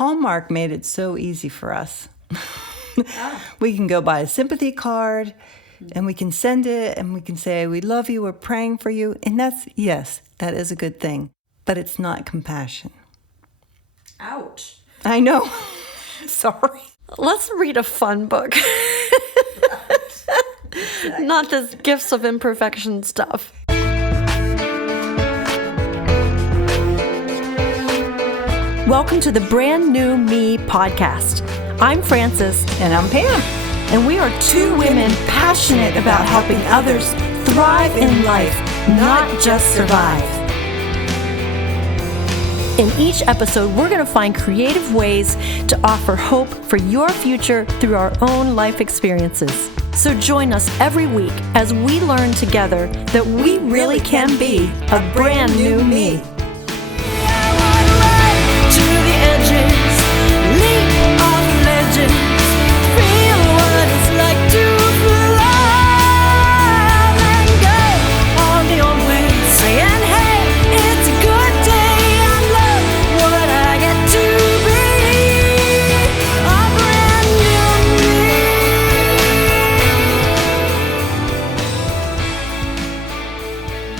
Hallmark made it so easy for us. We can go buy a sympathy card and we can send it and we can say, we love you, we're praying for you. And yes, that is a good thing, but it's not compassion. Ouch. I know. Sorry. Let's read a fun book. Exactly. Not this gifts of imperfection stuff. Welcome to the Brand New Me podcast. I'm Frances. And I'm Pam. And we are two women passionate about helping others thrive in life, not just survive. In each episode, we're going to find creative ways to offer hope for your future through our own life experiences. So join us every week as we learn together that we really can be a brand new me.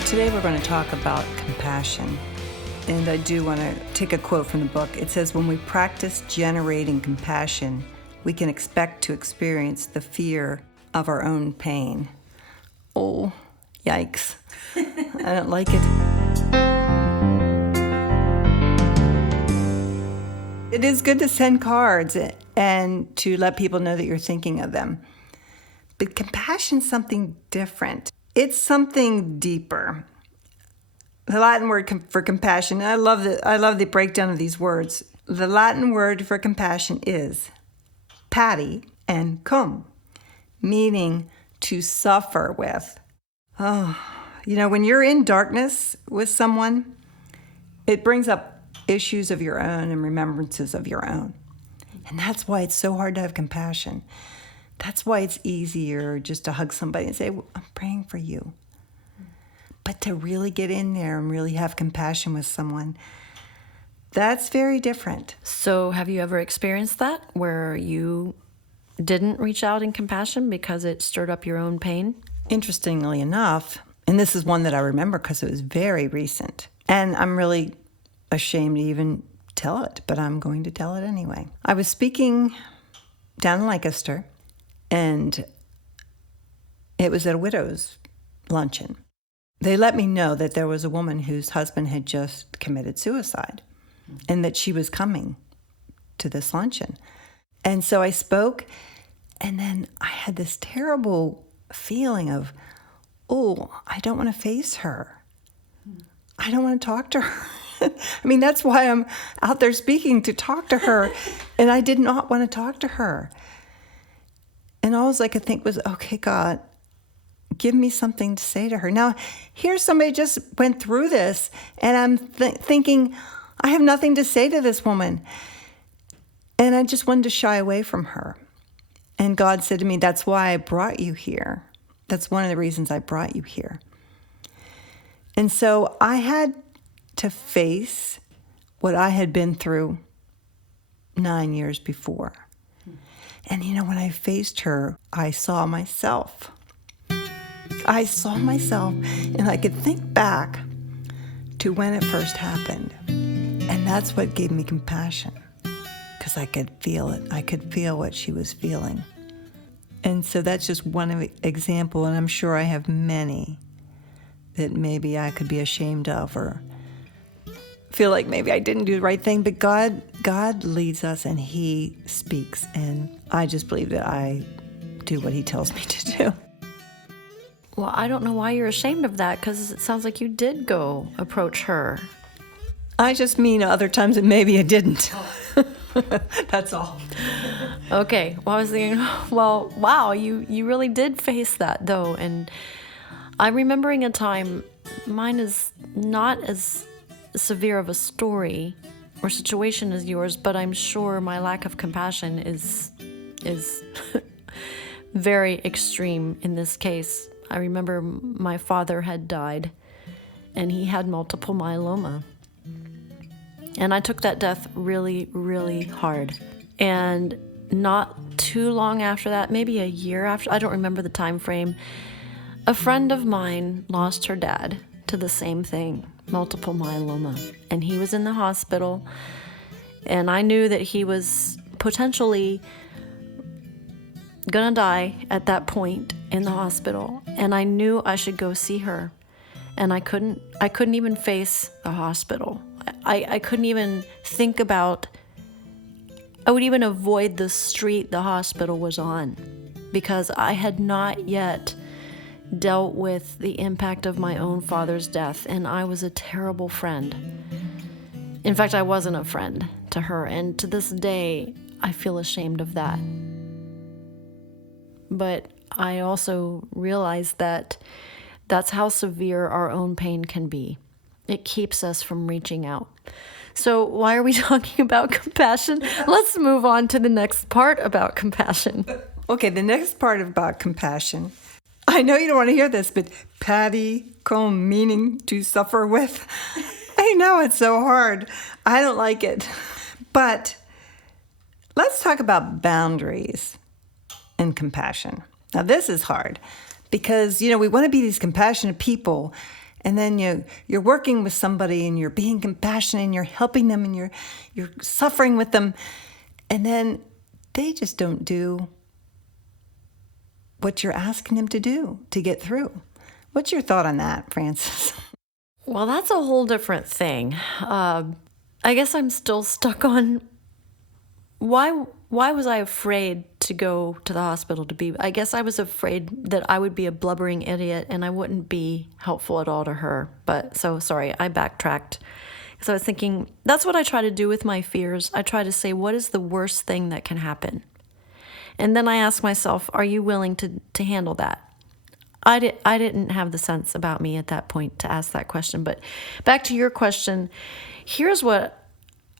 Today we're going to talk about compassion, and I do want to take a quote from the book. It says, when we practice generating compassion, we can expect to experience the fear of our own pain. Oh, yikes. I don't like it. It is good to send cards and to let people know that you're thinking of them. But compassion's something different. It's something deeper. The Latin word for compassion, I love the breakdown of these words. The Latin word for compassion is pati and cum, meaning to suffer with. Oh, when you're in darkness with someone, it brings up issues of your own and remembrances of your own. And that's why it's so hard to have compassion. That's why it's easier just to hug somebody and say, I'm praying for you. But to really get in there and really have compassion with someone, that's very different. So have you ever experienced that where you didn't reach out in compassion because it stirred up your own pain? Interestingly enough, and this is one that I remember because it was very recent, and I'm really ashamed to even tell it, but I'm going to tell it anyway. I was speaking down in Lancaster, and it was at a widow's luncheon. They let me know that there was a woman whose husband had just committed suicide and that she was coming to this luncheon. And so I spoke, and then I had this terrible feeling of, I don't want to face her. I don't want to talk to her. I mean, that's why I'm out there speaking, to talk to her, and I did not want to talk to her. And all I could think was, okay, God, give me something to say to her. Now, here's somebody just went through this, and I'm thinking, I have nothing to say to this woman. And I just wanted to shy away from her. And God said to me, that's why I brought you here. That's one of the reasons I brought you here. And so I had to face what I had been through 9 years before. And when I faced her, I saw myself. And I could think back to when it first happened. And that's what gave me compassion, because I could feel it. I could feel what she was feeling. And so that's just one example, and I'm sure I have many that maybe I could be ashamed of or feel like maybe I didn't do the right thing. But God leads us, and He speaks, and I just believe that I do what He tells me to do. Well, I don't know why you're ashamed of that, because it sounds like you did go approach her. I just mean other times that maybe I didn't. That's all. Okay. Well, I was thinking, well, wow, you really did face that, though. And I'm remembering a time, mine is not as severe of a story or situation as yours, but I'm sure my lack of compassion is very extreme in this case. I remember my father had died, and he had multiple myeloma. And I took that death really, really hard. And not too long after that, maybe a year after, I don't remember the time frame, a friend of mine lost her dad to the same thing, multiple myeloma. And he was in the hospital, and I knew that he was potentially gonna die at that point in the hospital. And I knew I should go see her. And I couldn't even face the hospital. I couldn't even think about, I would even avoid the street the hospital was on, because I had not yet dealt with the impact of my own father's death, and I was a terrible friend. In fact, I wasn't a friend to her, and to this day, I feel ashamed of that. But I also realized that that's how severe our own pain can be. It keeps us from reaching out. So why are we talking about compassion? Let's move on to the next part about compassion. Okay, the next part about compassion. I know you don't want to hear this, but Patty Combe, meaning to suffer with. I know it's so hard. I don't like it. But let's talk about boundaries and compassion. Now, this is hard because, we want to be these compassionate people. And then you're working with somebody and you're being compassionate and you're helping them and you're suffering with them. And then they just don't do what you're asking them to do to get through. What's your thought on that, Frances? Well, that's a whole different thing. I guess I'm still stuck on why was I afraid to go to the hospital to be? I guess I was afraid that I would be a blubbering idiot and I wouldn't be helpful at all to her. But so sorry, I backtracked. So I was thinking, that's what I try to do with my fears. I try to say, what is the worst thing that can happen? And then I ask myself, are you willing to handle that? I didn't have the sense about me at that point to ask that question. But back to your question, here's what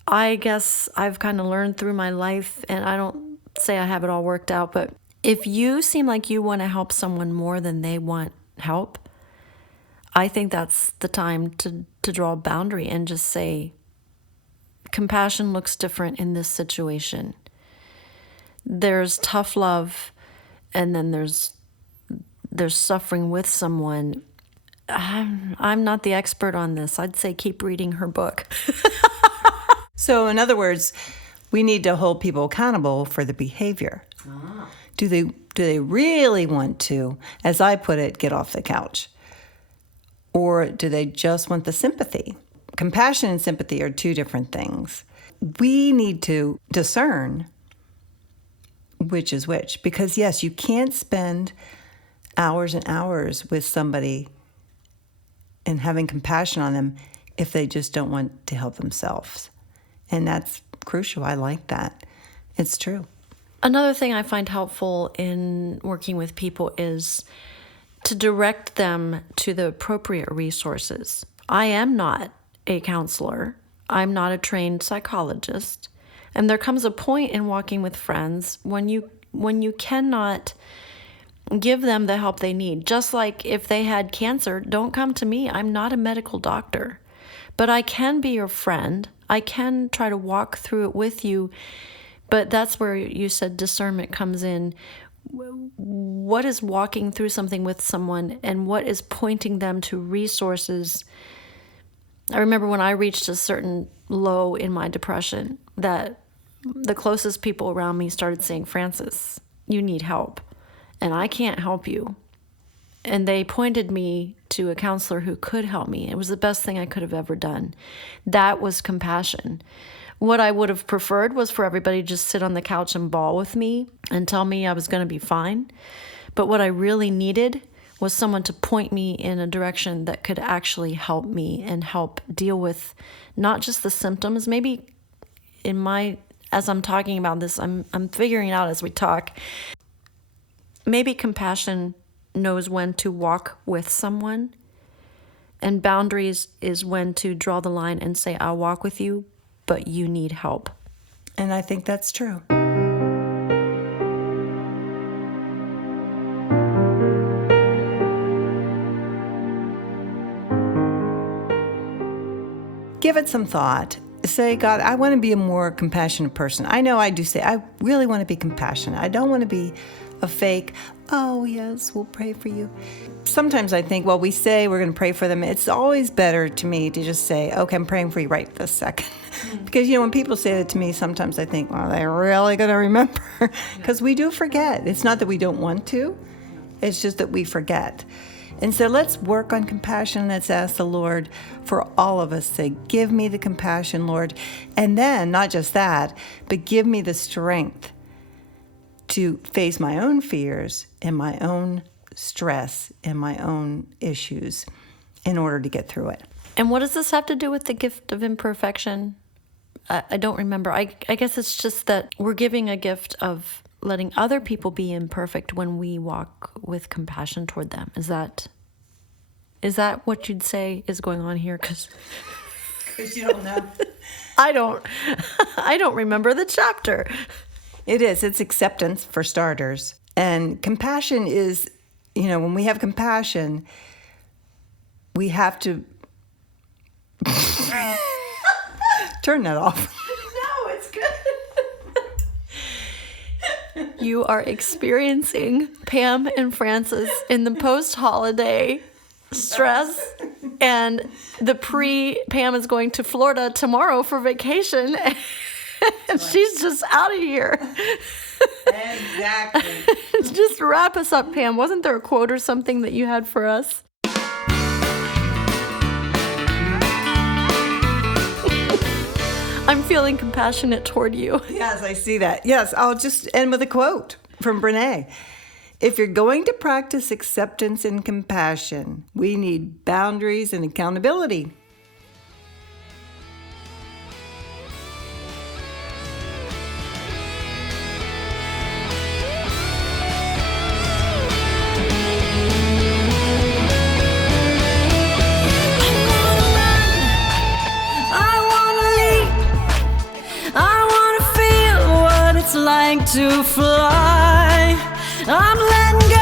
I guess I've kind of learned through my life, and I don't say I have it all worked out, but if you seem like you want to help someone more than they want help, I think that's the time to draw a boundary and just say, compassion looks different in this situation. There's tough love, and then there's suffering with someone. I'm not the expert on this. I'd say keep reading her book. So in other words, we need to hold people accountable for the behavior. Do they really want to, as I put it, get off the couch? Or do they just want the sympathy? Compassion and sympathy are two different things. We need to discern which is which. Because yes, you can't spend hours and hours with somebody and having compassion on them if they just don't want to help themselves. And that's crucial. I like that. It's true. Another thing I find helpful in working with people is to direct them to the appropriate resources. I am not a counselor. I'm not a trained psychologist. And there comes a point in walking with friends when you cannot give them the help they need. Just like if they had cancer, don't come to me. I'm not a medical doctor. But I can be your friend. I can try to walk through it with you. But that's where you said discernment comes in. What is walking through something with someone and what is pointing them to resources? I remember when I reached a certain low in my depression that the closest people around me started saying, Frances, you need help and I can't help you. And they pointed me to a counselor who could help me. It was the best thing I could have ever done. That was compassion. What I would have preferred was for everybody to just sit on the couch and bawl with me and tell me I was going to be fine. But what I really needed was someone to point me in a direction that could actually help me and help deal with not just the symptoms. Maybe as I'm talking about this, I'm figuring it out as we talk. Maybe compassion knows when to walk with someone, and boundaries is when to draw the line and say, I'll walk with you, but you need help. And I think that's true. Give it some thought say, God, I want to be a more compassionate person. I know I do say, I really want to be compassionate. I don't want to be a fake, oh, yes, we'll pray for you. Sometimes I think, well, we say we're going to pray for them. It's always better to me to just say, okay, I'm praying for you right this second. Because, when people say that to me, sometimes I think, well, they're really going to remember. Because we do forget. It's not that we don't want to. It's just that we forget. And so let's work on compassion. Let's ask the Lord for all of us to give me the compassion, Lord. And then, not just that, but give me the strength to face my own fears and my own stress and my own issues in order to get through it. And what does this have to do with the gift of imperfection? I don't remember. I guess it's just that we're giving a gift of letting other people be imperfect when we walk with compassion toward them. Is that what you'd say is going on here? Because you don't know. I don't remember the chapter. It is. It's acceptance for starters. And compassion is, when we have compassion, we have to turn that off. No, it's good. You are experiencing Pam and Frances in the post-holiday stress, and Pam is going to Florida tomorrow for vacation, and she's just out of here. Exactly. Just wrap us up, Pam. Wasn't there a quote or something that you had for us? I'm feeling compassionate toward you. Yes, I see that. Yes, I'll just end with a quote from Brene. If you're going to practice acceptance and compassion, we need boundaries and accountability. Like to fly, I'm letting go.